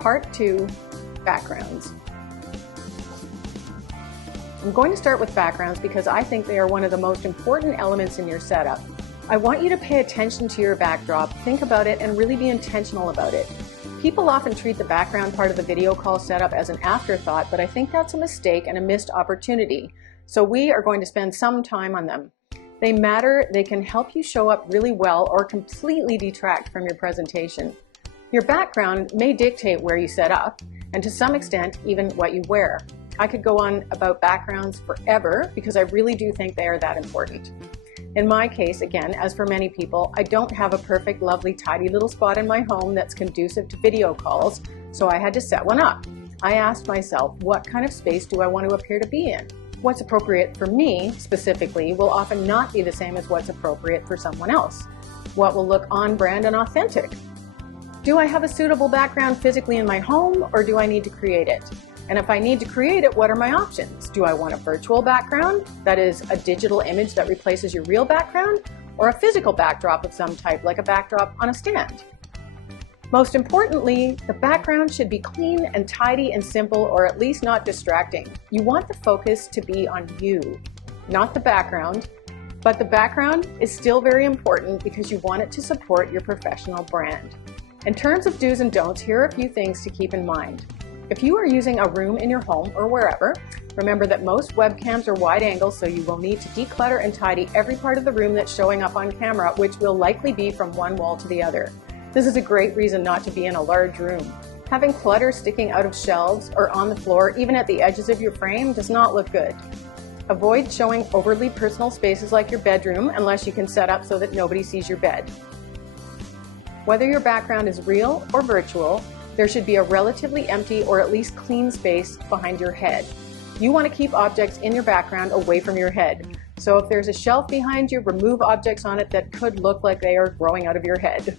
Part 2, Backgrounds. I'm going to start with backgrounds because I think they are one of the most important elements in your setup. I want you to pay attention to your backdrop, think about it, and really be intentional about it. People often treat the background part of the video call setup as an afterthought, but I think that's a mistake and a missed opportunity. So we are going to spend some time on them. They matter, they can help you show up really well or completely detract from your presentation. Your background may dictate where you set up, and to some extent, even what you wear. I could go on about backgrounds forever because I really do think they are that important. In my case, again, as for many people, I don't have a perfect, lovely, tidy little spot in my home that's conducive to video calls, so I had to set one up. I asked myself, what kind of space do I want to appear to be in? What's appropriate for me, specifically, will often not be the same as what's appropriate for someone else. What will look on brand and authentic? Do I have a suitable background physically in my home, or do I need to create it? And if I need to create it, what are my options? Do I want a virtual background, that is a digital image that replaces your real background, or a physical backdrop of some type, like a backdrop on a stand? Most importantly, the background should be clean and tidy and simple, or at least not distracting. You want the focus to be on you, not the background, but the background is still very important because you want it to support your professional brand. In terms of do's and don'ts, here are a few things to keep in mind. If you are using a room in your home or wherever, remember that most webcams are wide angle, so you will need to declutter and tidy every part of the room that's showing up on camera, which will likely be from one wall to the other. This is a great reason not to be in a large room. Having clutter sticking out of shelves or on the floor, even at the edges of your frame, does not look good. Avoid showing overly personal spaces like your bedroom unless you can set up so that nobody sees your bed. Whether your background is real or virtual, there should be a relatively empty or at least clean space behind your head. You want to keep objects in your background away from your head. So if there's a shelf behind you, remove objects on it that could look like they are growing out of your head.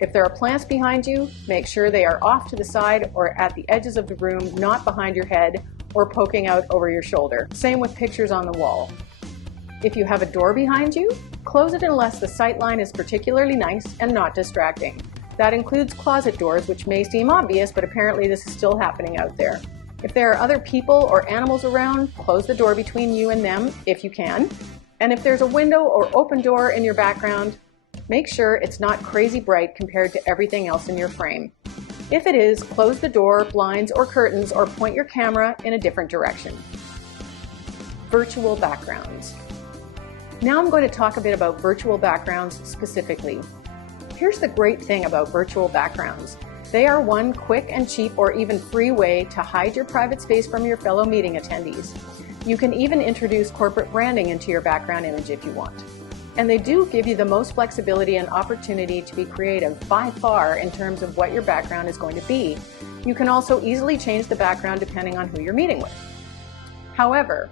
If there are plants behind you, make sure they are off to the side or at the edges of the room, not behind your head or poking out over your shoulder. Same with pictures on the wall. If you have a door behind you, close it unless the sight line is particularly nice and not distracting. That includes closet doors, which may seem obvious, but apparently this is still happening out there. If there are other people or animals around, close the door between you and them if you can. And if there's a window or open door in your background, make sure it's not crazy bright compared to everything else in your frame. If it is, close the door, blinds, or curtains, or point your camera in a different direction. Virtual backgrounds. Now I'm going to talk a bit about virtual backgrounds specifically. Here's the great thing about virtual backgrounds. They are one quick and cheap or even free way to hide your private space from your fellow meeting attendees. You can even introduce corporate branding into your background image if you want. And they do give you the most flexibility and opportunity to be creative by far in terms of what your background is going to be. You can also easily change the background depending on who you're meeting with. However,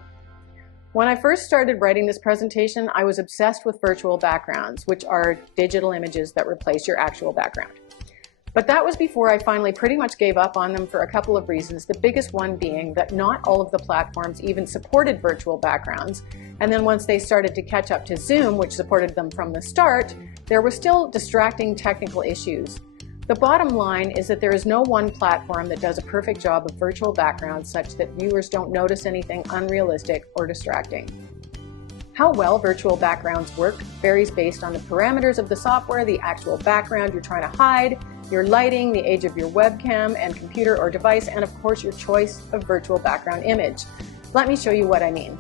when I first started writing this presentation, I was obsessed with virtual backgrounds, which are digital images that replace your actual background. But that was before I finally pretty much gave up on them for a couple of reasons, the biggest one being that not all of the platforms even supported virtual backgrounds, and then once they started to catch up to Zoom, which supported them from the start, there were still distracting technical issues. The bottom line is that there is no one platform that does a perfect job of virtual backgrounds such that viewers don't notice anything unrealistic or distracting. How well virtual backgrounds work varies based on the parameters of the software, the actual background you're trying to hide, your lighting, the age of your webcam and computer or device, and of course your choice of virtual background image. Let me show you what I mean.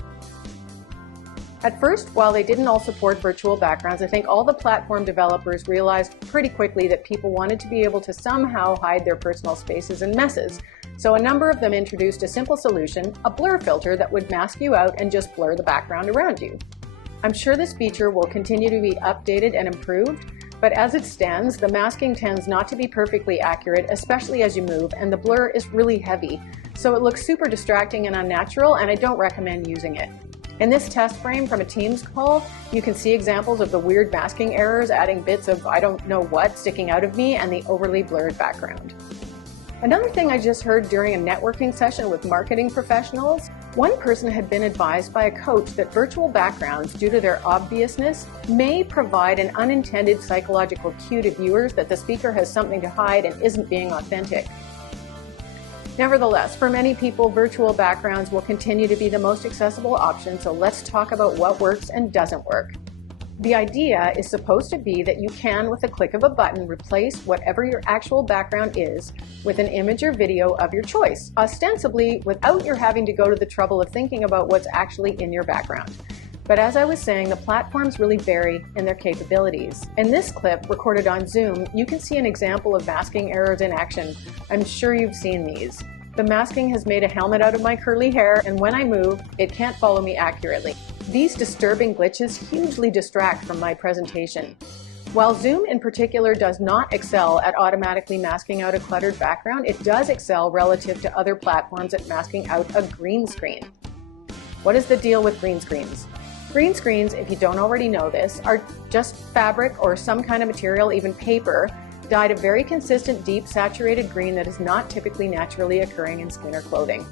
At first, while they didn't all support virtual backgrounds, I think all the platform developers realized pretty quickly that people wanted to be able to somehow hide their personal spaces and messes. So a number of them introduced a simple solution, a blur filter that would mask you out and just blur the background around you. I'm sure this feature will continue to be updated and improved, but as it stands, the masking tends not to be perfectly accurate, especially as you move, and the blur is really heavy. So it looks super distracting and unnatural, and I don't recommend using it. In this test frame from a Teams call, you can see examples of the weird masking errors, adding bits of I don't know what sticking out of me and the overly blurred background. Another thing I just heard during a networking session with marketing professionals, one person had been advised by a coach that virtual backgrounds, due to their obviousness, may provide an unintended psychological cue to viewers that the speaker has something to hide and isn't being authentic. Nevertheless, for many people, virtual backgrounds will continue to be the most accessible option, so let's talk about what works and doesn't work. The idea is supposed to be that you can, with a click of a button, replace whatever your actual background is with an image or video of your choice, ostensibly without your having to go to the trouble of thinking about what's actually in your background. But as I was saying, the platforms really vary in their capabilities. In this clip, recorded on Zoom, you can see an example of masking errors in action. I'm sure you've seen these. The masking has made a helmet out of my curly hair, and when I move, it can't follow me accurately. These disturbing glitches hugely distract from my presentation. While Zoom in particular does not excel at automatically masking out a cluttered background, it does excel relative to other platforms at masking out a green screen. What is the deal with green screens? Green screens, if you don't already know this, are just fabric or some kind of material, even paper, dyed a very consistent, deep, saturated green that is not typically naturally occurring in skin or clothing.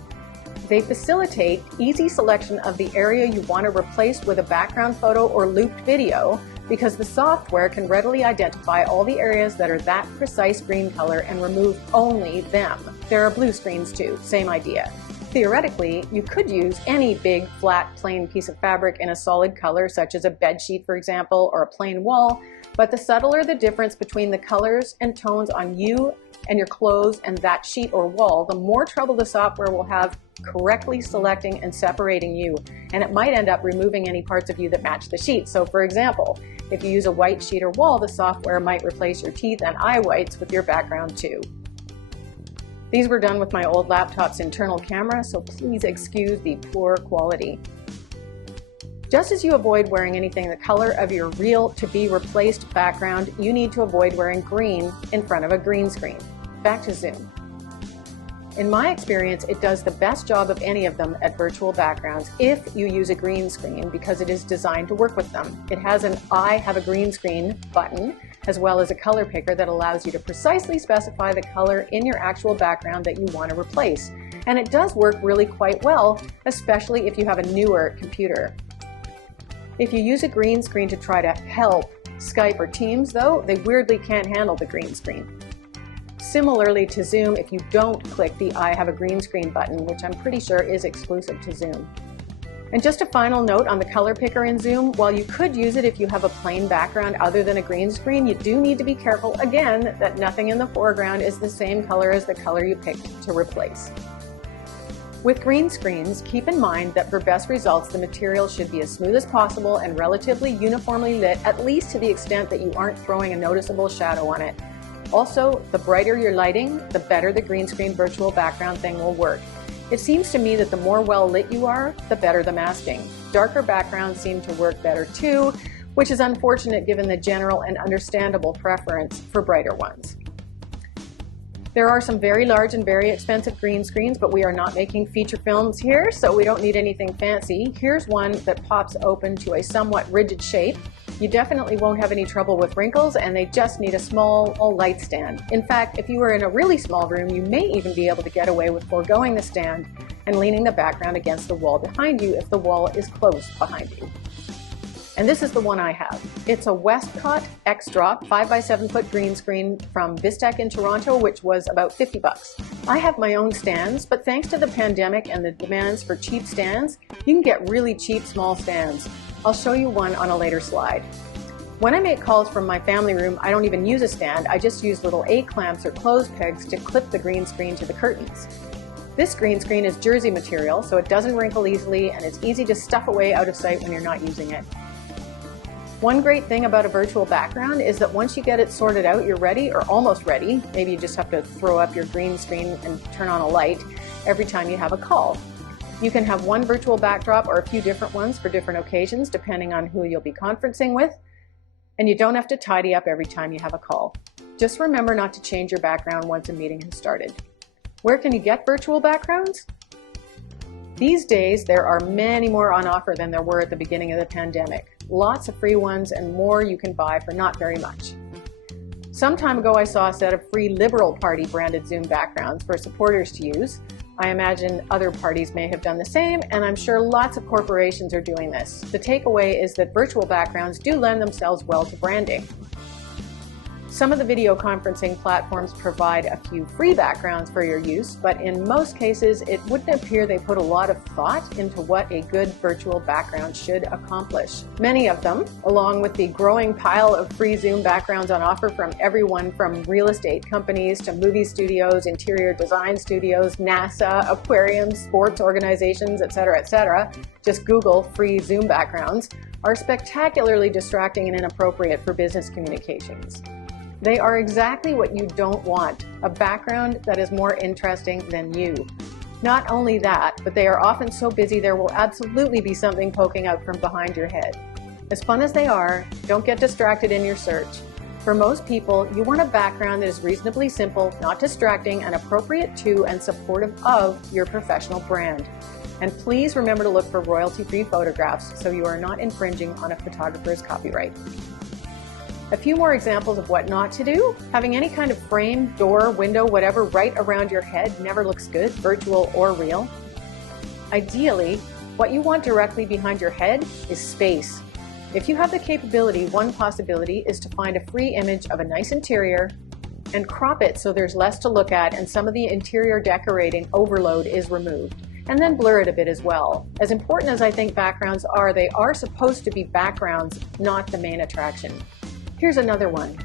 They facilitate easy selection of the area you want to replace with a background photo or looped video because the software can readily identify all the areas that are that precise green color and remove only them. There are blue screens too, same idea. Theoretically, you could use any big, flat, plain piece of fabric in a solid color, such as a bed sheet, for example, or a plain wall, but the subtler the difference between the colors and tones on you and your clothes and that sheet or wall, the more trouble the software will have correctly selecting and separating you, and it might end up removing any parts of you that match the sheet. So for example, if you use a white sheet or wall, the software might replace your teeth and eye whites with your background too. These were done with my old laptop's internal camera, so please excuse the poor quality. Just as you avoid wearing anything the color of your real to-be replaced background, you need to avoid wearing green in front of a green screen. Back to Zoom. In my experience, it does the best job of any of them at virtual backgrounds if you use a green screen because it is designed to work with them. It has an I have a green screen button, as well as a color picker that allows you to precisely specify the color in your actual background that you want to replace. And it does work really quite well, especially if you have a newer computer. If you use a green screen to try to help Skype or Teams, though, they weirdly can't handle the green screen. Similarly to Zoom, if you don't click the I have a green screen button, which I'm pretty sure is exclusive to Zoom. And just a final note on the color picker in Zoom, while you could use it if you have a plain background other than a green screen, you do need to be careful, again, that nothing in the foreground is the same color as the color you picked to replace. With green screens, keep in mind that for best results, the material should be as smooth as possible and relatively uniformly lit, at least to the extent that you aren't throwing a noticeable shadow on it. Also, the brighter your lighting, the better the green screen virtual background thing will work. It seems to me that the more well lit you are, the better the masking. Darker backgrounds seem to work better too, which is unfortunate given the general and understandable preference for brighter ones. There are some very large and very expensive green screens, but we are not making feature films here, so we don't need anything fancy. Here's one that pops open to a somewhat rigid shape. You definitely won't have any trouble with wrinkles, and they just need a small light stand. In fact, if you were in a really small room, you may even be able to get away with foregoing the stand and leaning the background against the wall behind you if the wall is close behind you. And this is the one I have. It's a Westcott X-Drop 5x7 foot green screen from Vistec in Toronto, which was about $50. I have my own stands, but thanks to the pandemic and the demands for cheap stands, you can get really cheap small stands. I'll show you one on a later slide. When I make calls from my family room, I don't even use a stand. I just use little A-clamps or clothes pegs to clip the green screen to the curtains. This green screen is jersey material, so it doesn't wrinkle easily and it's easy to stuff away out of sight when you're not using it. One great thing about a virtual background is that once you get it sorted out, you're ready or almost ready. Maybe you just have to throw up your green screen and turn on a light every time you have a call. You can have one virtual backdrop or a few different ones for different occasions, depending on who you'll be conferencing with. And you don't have to tidy up every time you have a call. Just remember not to change your background once a meeting has started. Where can you get virtual backgrounds? These days, there are many more on offer than there were at the beginning of the pandemic. Lots of free ones and more you can buy for not very much. Some time ago, I saw a set of free Liberal Party branded Zoom backgrounds for supporters to use. I imagine other parties may have done the same, and I'm sure lots of corporations are doing this. The takeaway is that virtual backgrounds do lend themselves well to branding. Some of the video conferencing platforms provide a few free backgrounds for your use, but in most cases, it wouldn't appear they put a lot of thought into what a good virtual background should accomplish. Many of them, along with the growing pile of free Zoom backgrounds on offer from everyone from real estate companies to movie studios, interior design studios, NASA, aquariums, sports organizations, etc., just Google free Zoom backgrounds, are spectacularly distracting and inappropriate for business communications. They are exactly what you don't want, a background that is more interesting than you. Not only that, but they are often so busy there will absolutely be something poking out from behind your head. As fun as they are, don't get distracted in your search. For most people, you want a background that is reasonably simple, not distracting, and appropriate to and supportive of your professional brand. And please remember to look for royalty-free photographs so you are not infringing on a photographer's copyright. A few more examples of what not to do. Having any kind of frame, door, window, whatever right around your head never looks good, virtual or real. Ideally, what you want directly behind your head is space. If you have the capability, one possibility is to find a free image of a nice interior and crop it so there's less to look at and some of the interior decorating overload is removed. And then blur it a bit as well. As important as I think backgrounds are, they are supposed to be backgrounds, not the main attraction. Here's another one.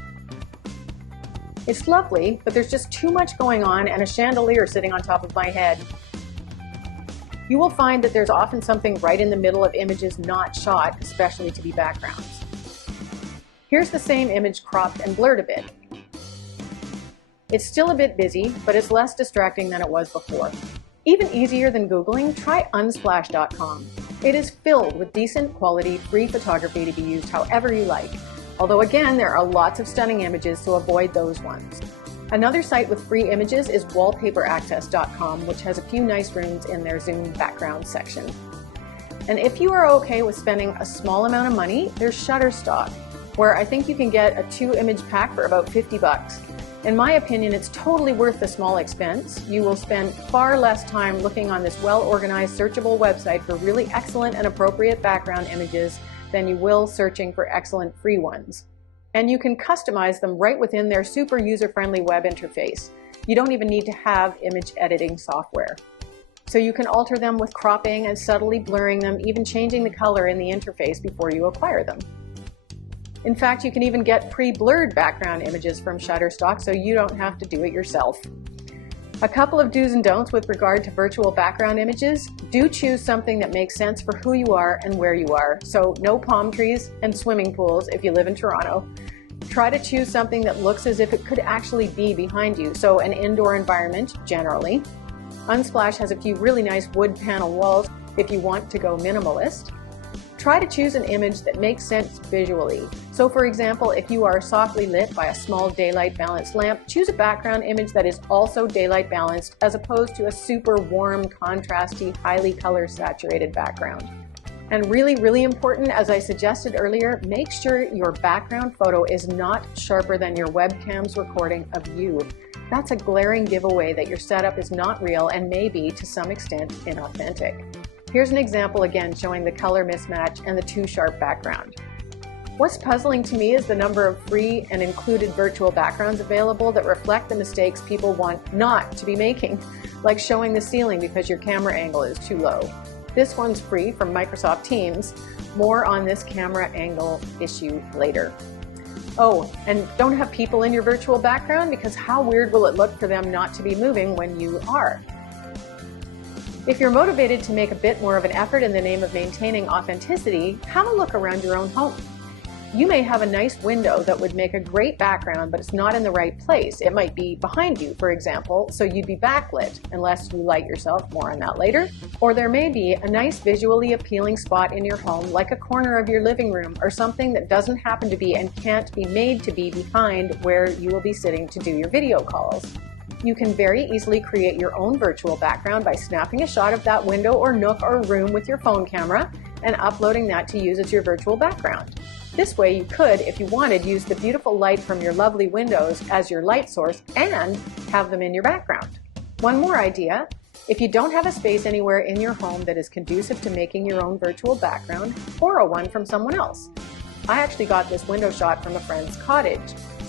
It's lovely, but there's just too much going on and a chandelier sitting on top of my head. You will find that there's often something right in the middle of images not shot, especially to be backgrounds. Here's the same image cropped and blurred a bit. It's still a bit busy, but it's less distracting than it was before. Even easier than Googling, try unsplash.com. It is filled with decent quality free photography to be used however you like. Although again, there are lots of stunning images, so avoid those ones. Another site with free images is wallpaperaccess.com, which has a few nice rooms in their Zoom background section. And if you are okay with spending a small amount of money, there's Shutterstock, where I think you can get a 2-image pack for about $50. In my opinion, it's totally worth the small expense. You will spend far less time looking on this well-organized, searchable website for really excellent and appropriate background images than you will searching for excellent free ones. And you can customize them right within their super user-friendly web interface. You don't even need to have image editing software. So you can alter them with cropping and subtly blurring them, even changing the color in the interface before you acquire them. In fact, you can even get pre-blurred background images from Shutterstock, so you don't have to do it yourself. A couple of do's and don'ts with regard to virtual background images. Do choose something that makes sense for who you are and where you are. So no palm trees and swimming pools if you live in Toronto. Try to choose something that looks as if it could actually be behind you, so an indoor environment generally. Unsplash has a few really nice wood panel walls if you want to go minimalist. Try to choose an image that makes sense visually. So for example, if you are softly lit by a small daylight balanced lamp, choose a background image that is also daylight balanced as opposed to a super warm, contrasty, highly color saturated background. And really, really important, as I suggested earlier, make sure your background photo is not sharper than your webcam's recording of you. That's a glaring giveaway that your setup is not real and may be, to some extent, inauthentic. Here's an example again showing the color mismatch and the too sharp background. What's puzzling to me is the number of free and included virtual backgrounds available that reflect the mistakes people want not to be making, like showing the ceiling because your camera angle is too low. This one's free from Microsoft Teams. More on this camera angle issue later. Oh, and don't have people in your virtual background, because how weird will it look for them not to be moving when you are? If you're motivated to make a bit more of an effort in the name of maintaining authenticity, have a look around your own home. You may have a nice window that would make a great background, but it's not in the right place. It might be behind you, for example, so you'd be backlit, unless you light yourself. More on that later. Or there may be a nice visually appealing spot in your home, like a corner of your living room, or something that doesn't happen to be and can't be made to be behind where you will be sitting to do your video calls. You can very easily create your own virtual background by snapping a shot of that window or nook or room with your phone camera and uploading that to use as your virtual background. This way you could, if you wanted, use the beautiful light from your lovely windows as your light source and have them in your background. One more idea. If you don't have a space anywhere in your home that is conducive to making your own virtual background, borrow one from someone else. I actually got this window shot from a friend's cottage.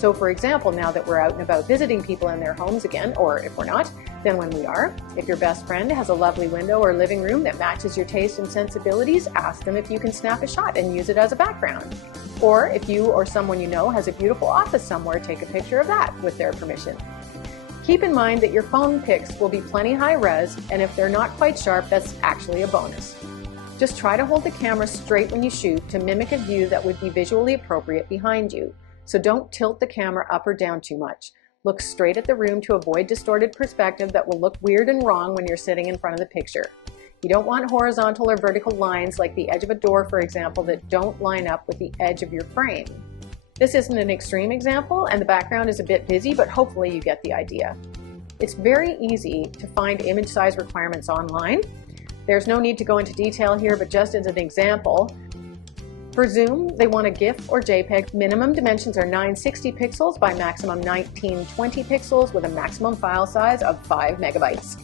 So for example, now that we're out and about visiting people in their homes again, or if we're not, then when we are, if your best friend has a lovely window or living room that matches your taste and sensibilities, ask them if you can snap a shot and use it as a background. Or if you or someone you know has a beautiful office somewhere, take a picture of that with their permission. Keep in mind that your phone pics will be plenty high res, and if they're not quite sharp, that's actually a bonus. Just try to hold the camera straight when you shoot to mimic a view that would be visually appropriate behind you. So don't tilt the camera up or down too much. Look straight at the room to avoid distorted perspective that will look weird and wrong when you're sitting in front of the picture. You don't want horizontal or vertical lines like the edge of a door, for example, that don't line up with the edge of your frame. This isn't an extreme example, and the background is a bit busy, but hopefully you get the idea. It's very easy to find image size requirements online. There's no need to go into detail here, but just as an example, for Zoom, they want a GIF or JPEG. Minimum dimensions are 960 pixels by maximum 1920 pixels with a maximum file size of 5 megabytes.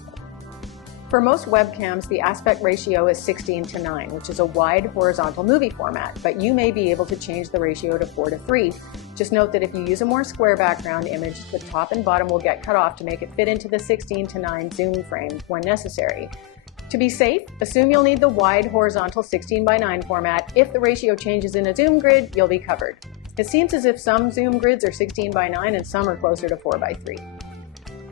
For most webcams, the aspect ratio is 16:9, which is a wide horizontal movie format, but you may be able to change the ratio to 4:3. Just note that if you use a more square background image, the top and bottom will get cut off to make it fit into the 16:9 zoom frame when necessary. To be safe, assume you'll need the wide horizontal 16:9 format. If the ratio changes in a zoom grid, you'll be covered. It seems as if some zoom grids are 16:9 and some are closer to 4:3.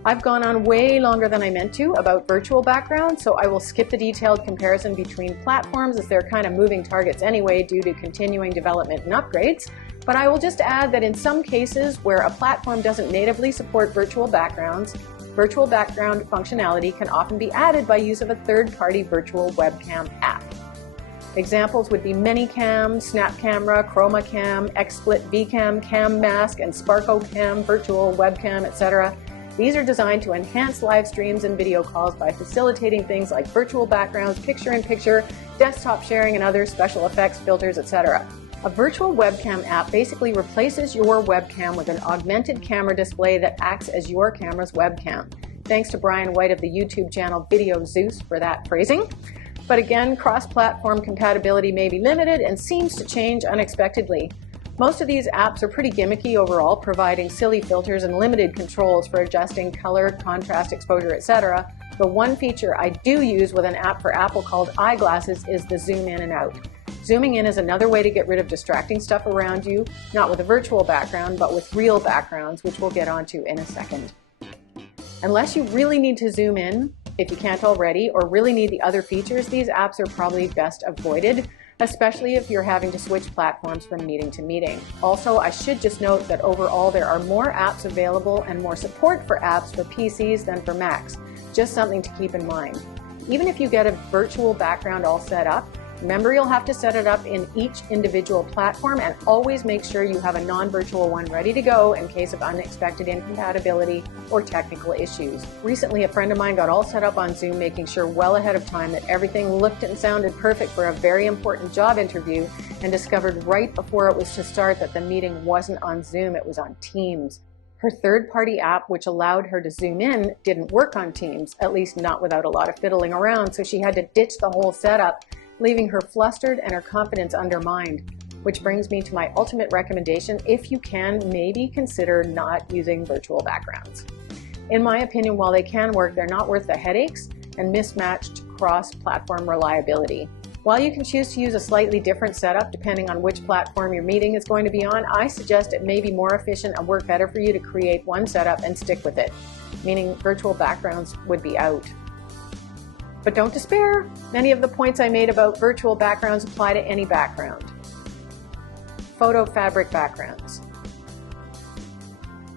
I've gone on way longer than I meant to about virtual backgrounds, so I will skip the detailed comparison between platforms as they're kind of moving targets anyway due to continuing development and upgrades. But I will just add that in some cases where a platform doesn't natively support virtual background functionality can often be added by use of a third-party virtual webcam app. Examples would be ManyCam, Snap Camera, ChromaCam, XSplit, VCam, Cam Mask, and SparkoCam, Virtual Webcam, etc. These are designed to enhance live streams and video calls by facilitating things like virtual backgrounds, picture-in-picture, desktop sharing, and other special effects, filters, etc. A virtual webcam app basically replaces your webcam with an augmented camera display that acts as your camera's webcam. Thanks to Brian White of the YouTube channel Video Zeus for that phrasing. But again, cross-platform compatibility may be limited and seems to change unexpectedly. Most of these apps are pretty gimmicky overall, providing silly filters and limited controls for adjusting color, contrast, exposure, etc. The one feature I do use with an app for Apple called Eyeglasses is the zoom in and out. Zooming in is another way to get rid of distracting stuff around you, not with a virtual background, but with real backgrounds, which we'll get onto in a second. Unless you really need to zoom in, if you can't already, or really need the other features, these apps are probably best avoided, especially if you're having to switch platforms from meeting to meeting. Also, I should just note that overall there are more apps available and more support for apps for PCs than for Macs. Just something to keep in mind. Even if you get a virtual background all set up, remember you'll have to set it up in each individual platform, and always make sure you have a non-virtual one ready to go in case of unexpected incompatibility or technical issues. Recently, a friend of mine got all set up on Zoom, making sure well ahead of time that everything looked and sounded perfect for a very important job interview, and discovered right before it was to start that the meeting wasn't on Zoom, it was on Teams. Her third-party app, which allowed her to zoom in, didn't work on Teams, at least not without a lot of fiddling around, so she had to ditch the whole setup, leaving her flustered and her confidence undermined. Which brings me to my ultimate recommendation: if you can, maybe consider not using virtual backgrounds. In my opinion, while they can work, they're not worth the headaches and mismatched cross-platform reliability. While you can choose to use a slightly different setup depending on which platform your meeting is going to be on, I suggest it may be more efficient and work better for you to create one setup and stick with it, meaning virtual backgrounds would be out. But don't despair. Many of the points I made about virtual backgrounds apply to any background. Photo fabric backgrounds.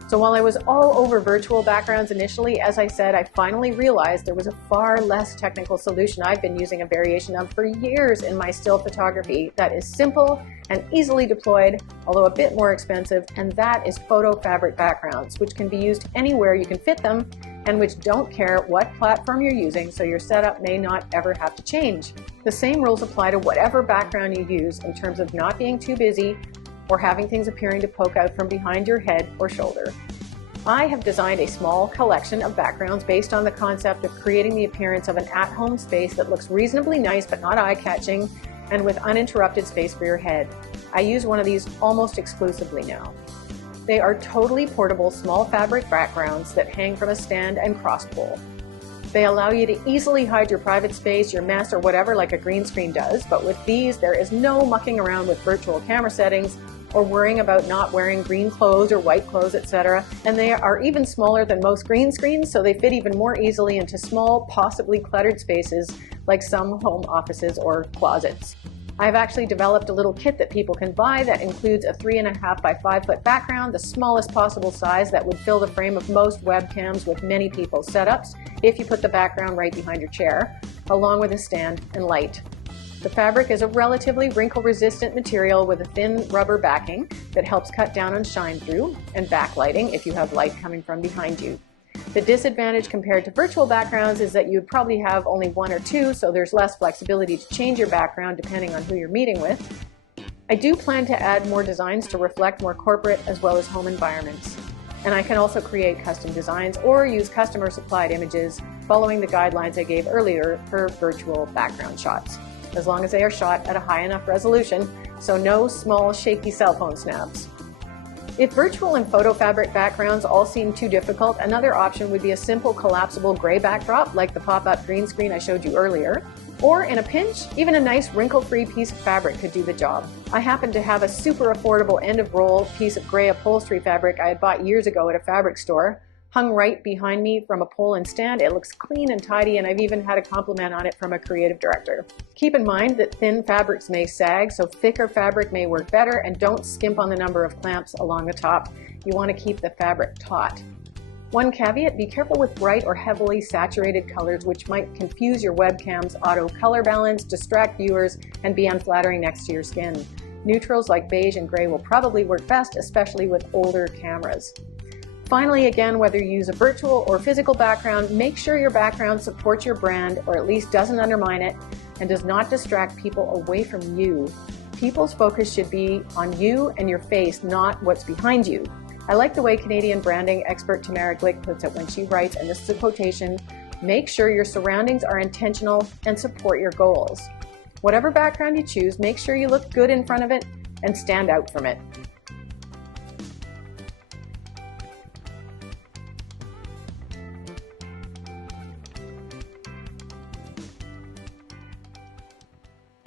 So while I was all over virtual backgrounds initially, as I said, I finally realized there was a far less technical solution I've been using a variation of for years in my still photography that is simple and easily deployed, although a bit more expensive, and that is photo fabric backgrounds, which can be used anywhere you can fit them, and which don't care what platform you're using, so your setup may not ever have to change. The same rules apply to whatever background you use in terms of not being too busy or having things appearing to poke out from behind your head or shoulder. I have designed a small collection of backgrounds based on the concept of creating the appearance of an at-home space that looks reasonably nice but not eye-catching, and with uninterrupted space for your head. I use one of these almost exclusively now. They are totally portable small fabric backgrounds that hang from a stand and cross pole. They allow you to easily hide your private space, your mess, or whatever like a green screen does, but with these there is no mucking around with virtual camera settings or worrying about not wearing green clothes or white clothes, etc. And they are even smaller than most green screens, so they fit even more easily into small, possibly cluttered spaces like some home offices or closets. I've actually developed a little kit that people can buy that includes a 3.5 by 5 foot background, the smallest possible size that would fill the frame of most webcams with many people's setups if you put the background right behind your chair, along with a stand and light. The fabric is a relatively wrinkle-resistant material with a thin rubber backing that helps cut down on shine through and backlighting if you have light coming from behind you. The disadvantage compared to virtual backgrounds is that you'd probably have only one or two, so there's less flexibility to change your background depending on who you're meeting with. I do plan to add more designs to reflect more corporate as well as home environments. And I can also create custom designs or use customer-supplied images following the guidelines I gave earlier for virtual background shots, as long as they are shot at a high enough resolution, so no small shaky cell phone snaps. If virtual and photo fabric backgrounds all seem too difficult, another option would be a simple collapsible gray backdrop like the pop-up green screen I showed you earlier. Or in a pinch, even a nice wrinkle-free piece of fabric could do the job. I happen to have a super affordable end-of-roll piece of gray upholstery fabric I had bought years ago at a fabric store, hung right behind me from a pole and stand. It looks clean and tidy, and I've even had a compliment on it from a creative director. Keep in mind that thin fabrics may sag, so thicker fabric may work better, and don't skimp on the number of clamps along the top. You want to keep the fabric taut. One caveat, be careful with bright or heavily saturated colors, which might confuse your webcam's auto color balance, distract viewers, and be unflattering next to your skin. Neutrals like beige and gray will probably work best, especially with older cameras. Finally, again, whether you use a virtual or physical background, make sure your background supports your brand or at least doesn't undermine it and does not distract people away from you. People's focus should be on you and your face, not what's behind you. I like the way Canadian branding expert Tamara Glick puts it when she writes, and this is a quotation, "Make sure your surroundings are intentional and support your goals." Whatever background you choose, make sure you look good in front of it and stand out from it.